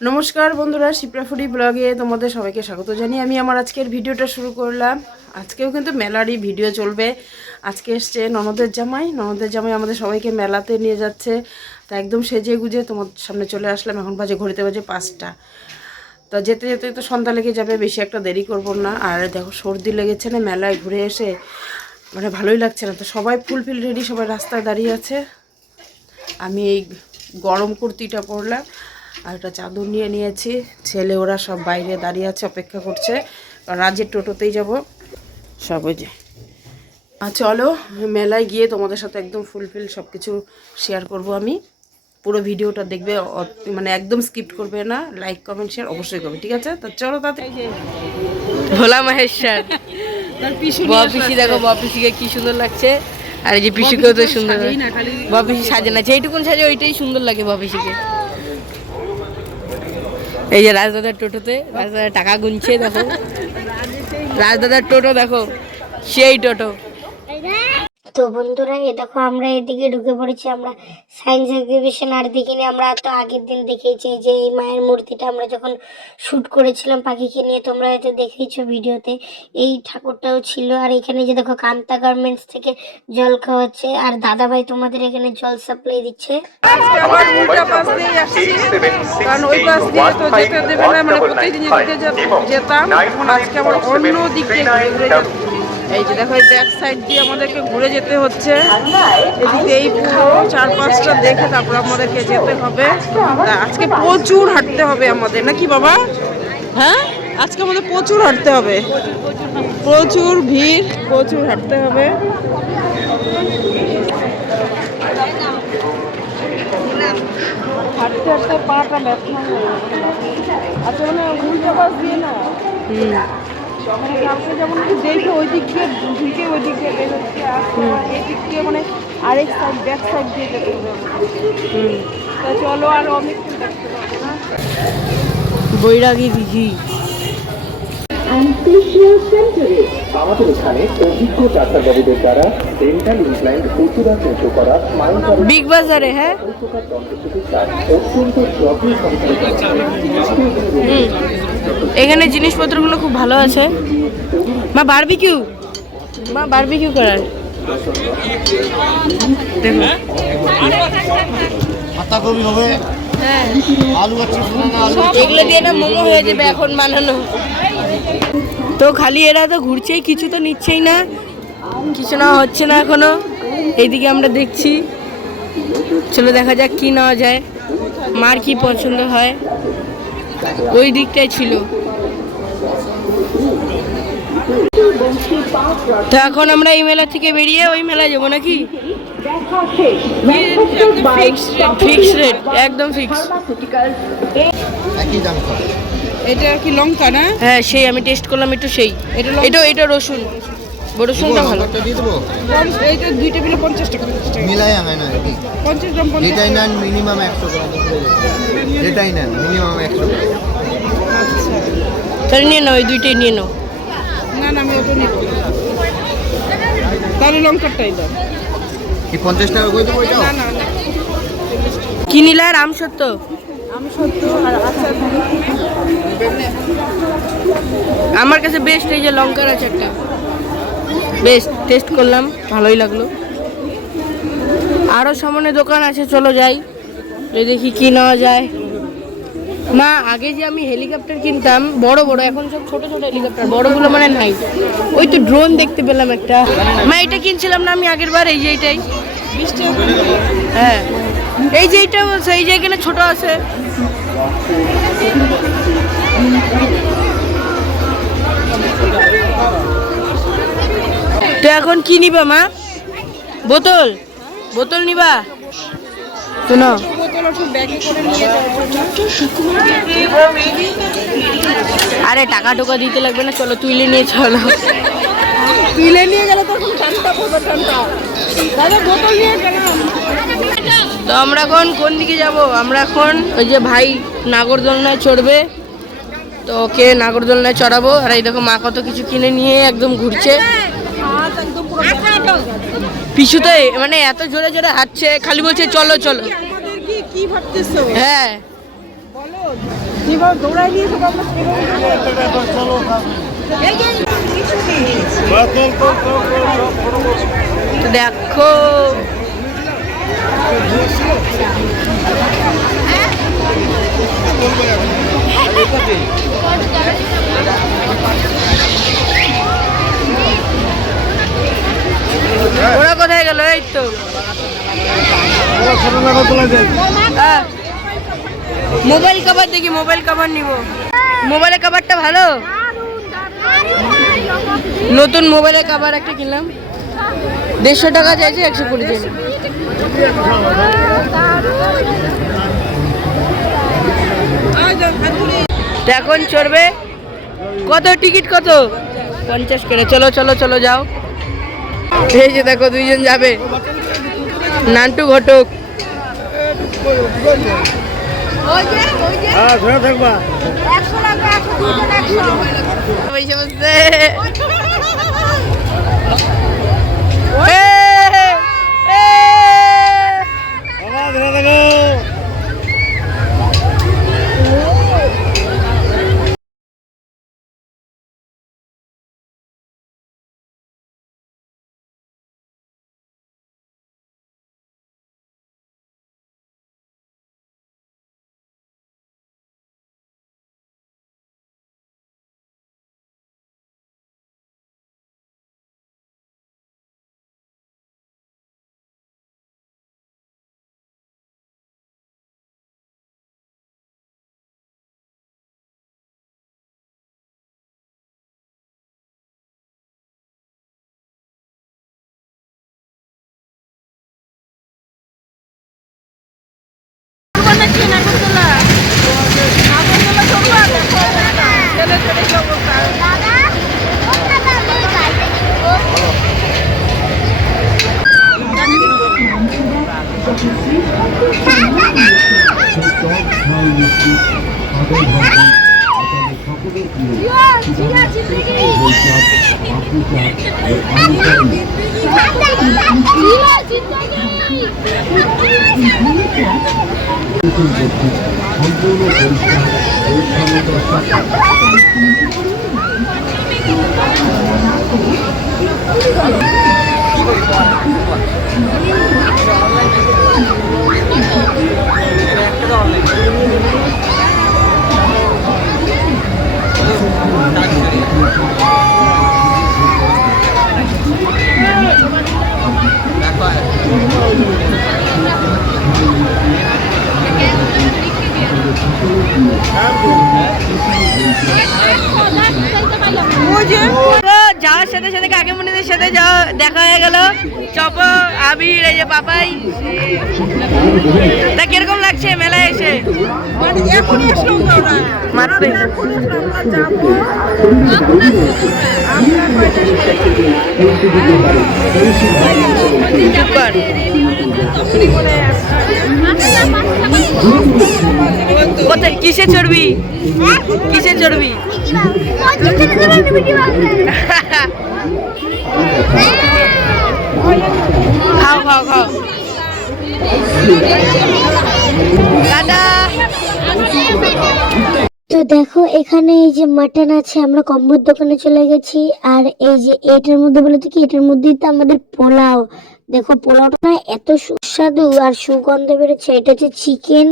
নমস্কার বন্ধুরা, শিপ্রা ফুডি ব্লগে তোমাদের সবাইকে স্বাগত জানিয়ে আমি আমার আজকের ভিডিওটা শুরু করলাম। আজকেও কিন্তু মেলারই ভিডিও চলবে। আজকে এসছে ননদের জামাই আমাদের সবাইকে মেলাতে নিয়ে যাচ্ছে। তা একদম সেজে গুজে তোমার সামনে চলে আসলাম। এখন ঘড়িতে বাজে 5টা। তো যেতে যেতে তো সন্ধ্যা লেগে যাবে, বেশি একটা দেরি করব না। আর দেখো সর্দি লেগেছে না, মেলায় ঘুরে এসে মানে ভালোই লাগছে না। তো সবাই ফুলফিল রেডি, সবাই রাস্তায় দাঁড়িয়ে আছে। আমি এই গরম কুর্তিটা পরলাম আর একটা চাদর নিয়ে নিয়েছি। ছেলে ওরা সব বাইরে দাঁড়িয়ে আছে, অপেক্ষা করছে। রাজের টোটোতেই যাব সব। ওই যে চলো মেলায় গিয়ে তোমাদের সাথে একদম ফুলফিল সব কিছু শেয়ার করব। আমি পুরো ভিডিওটা দেখবে, মানে একদম স্কিপ করবে না। লাইক কমেন্ট শেয়ার অবশ্যই করবে, ঠিক আছে? তো চলো তাতে ভোলা মহেশ্বর পিসি দেখো, পিসিকে কি সুন্দর লাগছে। আর এই যে পিসিকেও তো সুন্দর, পিসি সাজে না, যেইটুকুন সাজে ওইটাই সুন্দর লাগে পিসিকে। এই যে রাজদাদার টোটোতে রাজদাদার টাকা গুনছে, দেখো রাজদাদার টোটো দেখো, সেই টোটো। তো বন্ধুরা, এই দেখো আমরা এদিকে ঢুকে পড়েছি। আমরা সায়েন্স এক্সিবিশন আর দেখিনি। আমরা তো আগের দিন দেখেছি যে এই মায়ের মূর্তিটা আমরা যখন শ্যুট করেছিলাম পাখিকে নিয়ে, তোমরা হয়তো দেখেইছো ভিডিওতে। এই ঠাকুরটাও ছিল। আর এখানে যে দেখো কান্তা গার্মেন্টস থেকে জল খাওয়াচ্ছে, আর দাদা ভাই তোমাদের এখানে জল সাপ্লাই দিচ্ছে। কারণ ওই পাশ দিয়ে তো যেতে দেবে না, মানে প্রতিদিন যেতাম, এখন আজকে আবার অন্য দিকে ঘুরে যাচ্ছি। এই যে দেখো, এই ব্যাক সাইড দিয়ে আমাদেরকে ঘুরে যেতে হচ্ছে। এদিকে এই পুরো 4-5টা দেখে তারপর আমাদেরকে যেতে হবে। আজকে প্রচুর হাঁটতে হবে আমাদের, নাকি বাবা? হ্যাঁ, আজকে আমাদের প্রচুর হাঁটতে হবে, প্রচুর ভিড়, প্রচুর হাঁটতে হবে। হাঁটতে হাঁটতে পাটা ব্যথা হয়ে আচ্ছা, মানে উল্টা পাশ দিয়ে না, মানে কালকে যেমন দেখে ওই দিক দিয়ে ঢুকে ওই দিক দিয়ে বের হচ্ছে, এই দিক দিয়ে মানে আরেক সাইড ব্যাক সাইড দিয়ে যেতে হবে। তো চলো, আর অনেকক্ষণ দেখতে পাবো না। বৈরাগী দিঘি আমাদের এখানে অভিজ্ঞ ডাক্তারবাবুদের দ্বারা ডেন্টাল ইমপ্ল্যান্ট ওষুধা চেঞ্জ করা বিগ বাজারে। হ্যাঁ, অত্যন্ত যত্ন এখানে জিনিসপত্রগুলো খুব ভালো আছে। মা বারবিকিউ করার দেখো। পাতাকপি হবে, হ্যাঁ, আলু আছে, এগুলো দিয়ে না মোমো হয়ে যাবে এখন বানানো। তো খালি এরা তো ঘুরছেই, কিছু তো নিচ্ছেই না, কিছু না হচ্ছে না এখনো। এইদিকে আমরা দেখছি, চলো দেখা যাক কি নেওয়া যায়, মার কি পছন্দ হয়। ওই দিকটাই ছিল। তো এখন আমরা এই মেলা থেকে বেরিয়ে ওই মেলায় যাবো নাকি? ফিক্স রেট, একদম ফিক্স। একই দাম করে। এটা কি লঙ্কা না? হ্যাঁ, সেই আমি টেস্ট করলাম একটু, সেই এটা রসুন, রসুনটা ভালো। দিয়ে দেবো, এইটা 2 টেবিলে 50 টাকা। মিলাই আনায় না, 50 গ্রাম, যেটাই নেন মিনিমাম 100 গ্রাম, যেটাই নেন মিনিমাম 100 গ্রাম। তাহলে নিয়ে নাও, ওই 2টাই নিয়ে নাও। না আমি ওটা নিব, তাহলে লঙ্কাটাই দাও। কি 50 টাকা করে দেবো এটা? না কি নিলে? আর আমসত্ত্ব আর আচার। আমার কাছে বেস্ট এই যে লঙ্কার আচারটা বেস্ট, টেস্ট করলাম, ভালোই লাগলো। আরও সামনে দোকান আছে, চলো যাই, দেখি কি নেওয়া যায়। মা, আগে যে আমি হেলিকপ্টার কিনতাম বড় বড়, এখন সব ছোট ছোট হেলিকপ্টার, বড়গুলো মানে নাই। ওই তো ড্রোন দেখতে পেলাম একটা। মা, এটা কিনছিলাম না আমি আগের বার, এই যে এইটাই। হ্যাঁ, এই যে এইটাও আছে, এই যে এখানে ছোট আছে। তো এখন কি নিবা মা? বোতল নিবা? শোনো, আরে টাকা টোকা দিতে লাগবে না, চলো তুলে নিয়ে চলো। তুলে নিয়ে গেলে তখন দাদা বোতল নিয়ে গেলাম। তো আমরা এখন কোন দিকে যাব? আমরা এখন ওই যে ভাই নাগরদোলনায় চড়বে, তো ওকে নাগরদোলনায় চড়াবো। আর এই দেখো মা কত কিছু কিনে নিয়ে একদম ঘুরছে। পিছুতে মানে এত জোরে জোরে হাঁটছে, খালি বলছে চলো চলো। হ্যাঁ, দৌড়াই নিয়ে সব আমরা দেখো ওরা কোথায় গেল? এই তো মোবাইল কভার দেখি, মোবাইল কভার নিব। মোবাইলের কভারটা ভালো, নতুন মোবাইলের কভার একটা কিনলাম, 150 টাকা চাইছে, 120 টাকা। এখন চড়বে কত? টিকিট কত? 50 করে। চলো চলো চলো যাও। এই যে দেখো দুইজন যাবে, নান্টু ঘটক। বসে বসে যাওয়ার সাথে সাথে কাকিমণিদের সাথে যাওয়া দেখা হয়ে গেল। চপ, আবির, এই যে পাপাই। তা কিরকম লাগছে মেলায় এসে? কোথায় কিসে চড়বি? কিসে চড়বি? খাও খাও খাও। তো দেখো এখানে এই যে মাটন আছে, আমরা কম্বোর দোকানে চলে গেছি। আর এই যে এটার মধ্যে বলতে কি, এটার মধ্যেই তো আমাদের পোলাও। দেখো পোলাওটা না এত সুস্বাদু আর সুগন্ধ বেরোচ্ছে। এটা হচ্ছে চিকেন,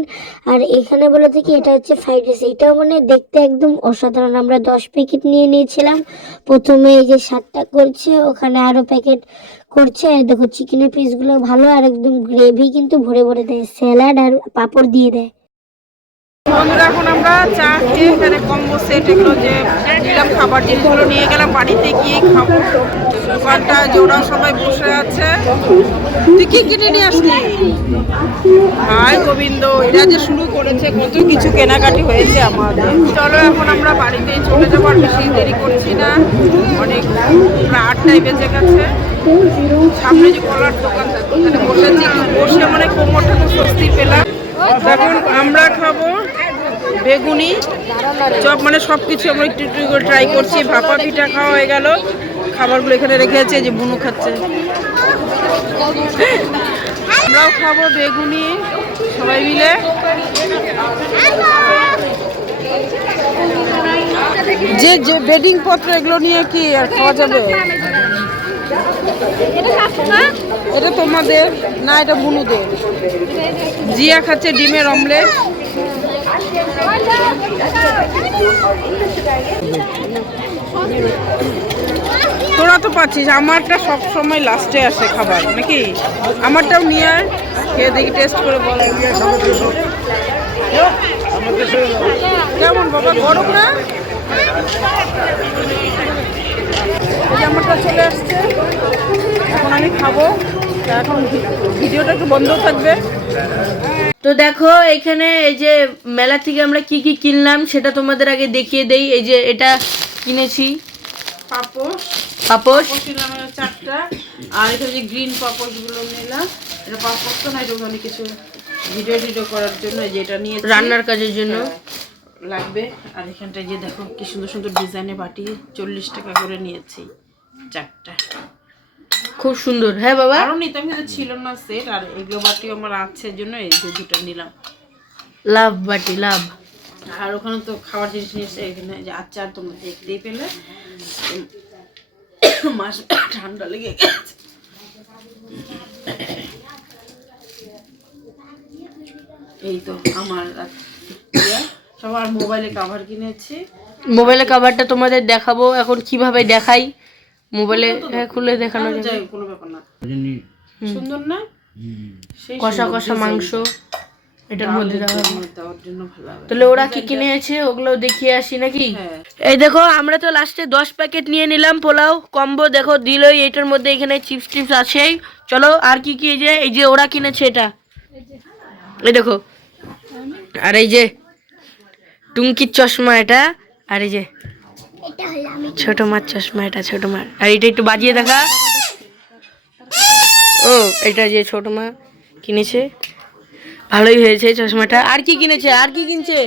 আর এখানে বলতে কি এটা হচ্ছে ফ্রাইড রাইস। এটাও মানে দেখতে একদম অসাধারণ। আমরা 10 প্যাকেট নিয়ে নিয়েছিলাম। প্রথমে এই যে 7টা করছে, ওখানে আরো প্যাকেট করছে। আর দেখো চিকেনের পিসগুলো ভালো, আর একদম গ্রেভি কিন্তু ভরে ভরে দেয়, স্যালাড আর পাঁপড় দিয়ে দেয়। বন্ধুরা এখন আমরা চা খেয়ে এখানে কম্বো সেট এগুলো যে নিলাম খাবার জিনিসগুলো নিয়ে গেলাম, বাড়িতে গিয়ে খাবো। দোকানটা জোড়া সবাই বসে আছে। তুই কি কিনে নিয়ে আসলি? হাই গোবিন্দ, এরা যে শুরু করেছে, কত কিছু কেনাকাটি হয়েছে আমাদের। চলো এখন আমরা বাড়িতেই চলে যাবো, আর বেশি দেরি করছি না। অনেক প্রায় 8টায় বেজে গেছে। সামনে যে কলার দোকান, ওখানে বসেছি, একটু বসে মানে কোমরটা তো স্বস্তি পেলাম। এখন আমরা খাবো বেগুনি চপ, মানে সব কিছু আমরা একটু একটু করে ট্রাই করছি। ভাপা পিঠা খাওয়া হয়ে গেল, খাবারগুলো এখানে রেখে আছে, যে বুনু খাচ্ছে। আমরাও খাবো বেগুনি সবাই মিলে। যে যে বেডিং পত্র এগুলো নিয়ে কি আর খাওয়া যাবে? এটা তোমাদের না, এটা বুনুদের। জিয়া খাচ্ছে ডিমের অমলেট। তোরা তো পাচ্ছিস, আমারটা সব সময় লাস্টে আসে খাবার নাকি? আমারটাও নিয়ে আয়, খেয়ে দেখি টেস্ট করে বল কেমন বাবা, গরম না? এই যে আমারটা চলে আসছে, এখন আমি খাবো। তা এখন ভিডিওটা একটু বন্ধ থাকবে। তো দেখো এখানে এই যে মেলা থেকে আমরা কি কি কিনলাম সেটা তোমাদের আগে দেখিয়ে দেই। এই যে এটা কিনেছি পাপোশ পাপোশ, কিনলাম 4টা। আর এখানে যে গ্রিন পাপোশ গুলো নিলাম, এটা পাপোশ তো না, এটা অনেক কিছু ভিডিও করার জন্য এই যে এটা নিয়ে রান্নার কাজের জন্য লাগবে। আর এখানটায় যে দেখো কি সুন্দর সুন্দর ডিজাইনের বাটি, 40 টাকা করে নিয়েছি 4টা। খুব সুন্দর। হ্যাঁ বাবা, আরো নিতাম কিন্তু ছিল না সেট। আর এগুলো বাটি আমার আছে জন্য এই যে 2টা নিলাম। লাভ বাটি লাভ। আর ওখানে তো খাবার জিনিস নিয়েছে, এখানে যে আচার তোমরা দেখতেই পেলে। মাছ ঠান্ডা লেগে গেছে। এই তো আমার সবার মোবাইলে কভার কিনেছি। মোবাইলে কভারটা তোমাদের দেখাবো এখন কিভাবে দেখাই। মোবাইলে খুলে দেখানো যাবে, যাই কোনো ব্যাপার না। সুন্দর না? সেই কষা কষা মাংস এটার মধ্যে দেওয়া হবে। দেওয়ার জন্য ভালো হবে। তাহলে ওরা কি কিনেছে ওগুলো দেখিয়ে আসি নাকি? হ্যাঁ। এই দেখো আমরা তো লাস্টে 10 প্যাকেট নিয়ে নিলাম পোলাও কম্বো। দেখো দিলই, এটার মধ্যে এখানে চিপস টিপস আছেই। চলো আর কি কি, এই যে ওরা কিনেছে এটা, এই দেখো। আর এই যে টুঙ্কির চশমা এটা, আর এই যে ছোট মার চশমা, এটা ছোট মার। আর এটা একটু বাজিয়ে দেখা। ও এটা যে ছোট মা কিনেছে, ভালোই হয়েছে চশমাটা। আর কি কিনেছে, আর কি কিনছে?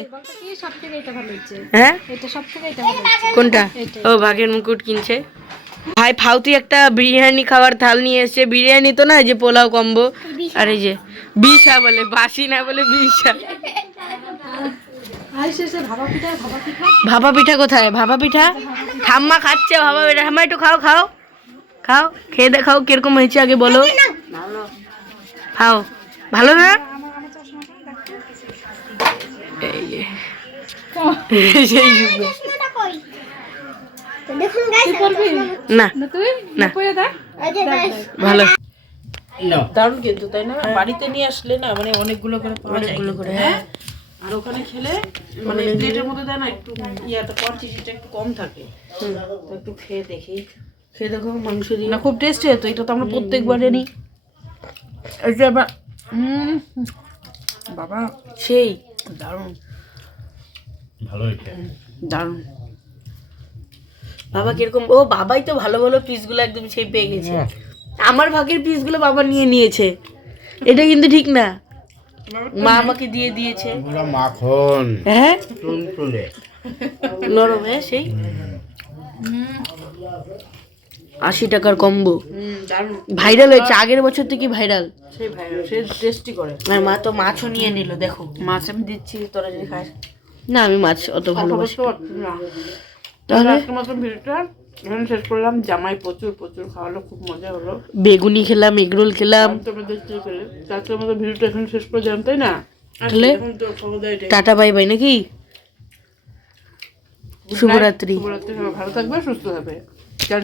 হ্যাঁ কোনটা? ও বাঘের মুকুট কিনছে। ভাই ফাউতি একটা বিরিয়ানি খাওয়ার থাল নিয়ে এসেছে। বিরিয়ানি তো না, যে পোলাও কম্বো। আর এই যে বিশা বলে, বাসি না বলে বিশা। ভাপা পিঠা কোথায়? ভাপা পিঠা ঠাম্মা খাচ্ছে। ভাপা পিঠা ঠাম্মা একটু খাও, খাও খাও, খেয়ে দেখাও কিরকম হয়েছে আগে বলো। খাও, ভালো না? এই যে সেই না না ভালো, দারুণ কিন্তু, তাই না? বাড়িতে নিয়ে আসলে না মানে অনেকগুলো করে পাওয়া যায় অনেকগুলো করে। হ্যাঁ। আর ওখানে খেলে মানে প্লেটের মধ্যে দেয় না, একটু ইয়াটা কোয়ান্টিটিটা একটু কম থাকে। তো একটু খেয়ে দেখি, খেয়ে দেখো মাংস দিয়ে। না খুব টেস্টি হতো। এটা তো আমরা প্রত্যেকবারে নিই। এই যে আবার বাবা সেই দারুণ, দারুণ। বাবা কিরকম, ও বাবাই তো ভালো ভালো পিসগুলো একদম সেই পেয়ে গেছে। আমার ভাগের পিসগুলো বাবা নিয়ে নিয়েছে, এটা কিন্তু ঠিক না। মা আমাকে দিয়ে দিয়েছে মাখন হ্যাঁ, টুনটুনে নরম। হ্যাঁ সেই 80 টাকার কম্বো দারুণ। ভাইরাল হয়েছে, আগের বছর থেকে ভাইরাল। সেই ভাই সে টেস্টি করে। আর মা তো মাছও নিয়ে নিল। দেখো মাছ আমি দিচ্ছি, তোরা যদি খাস। না আমি মাছ অত ভালোবাসি না। তাহলে আজকের মতন ভিডিওটা এখানে শেষ করলাম। জামাই প্রচুর প্রচুর খাওয়ালো, খুব মজা হলো। বেগুনি খেলাম, এগরোল খেলাম। তোমরা দেখতে পেলে আজকের মতো ভিডিওটা এখানে শেষ করে দিলাম, তাই না? তাহলে এখন তো খবর দেয় এটাই। টাটা বাই বাই নাকি? শুভরাত্রি। শুভরাত্রি, ভালো থাকবে, সুস্থ থাকবে।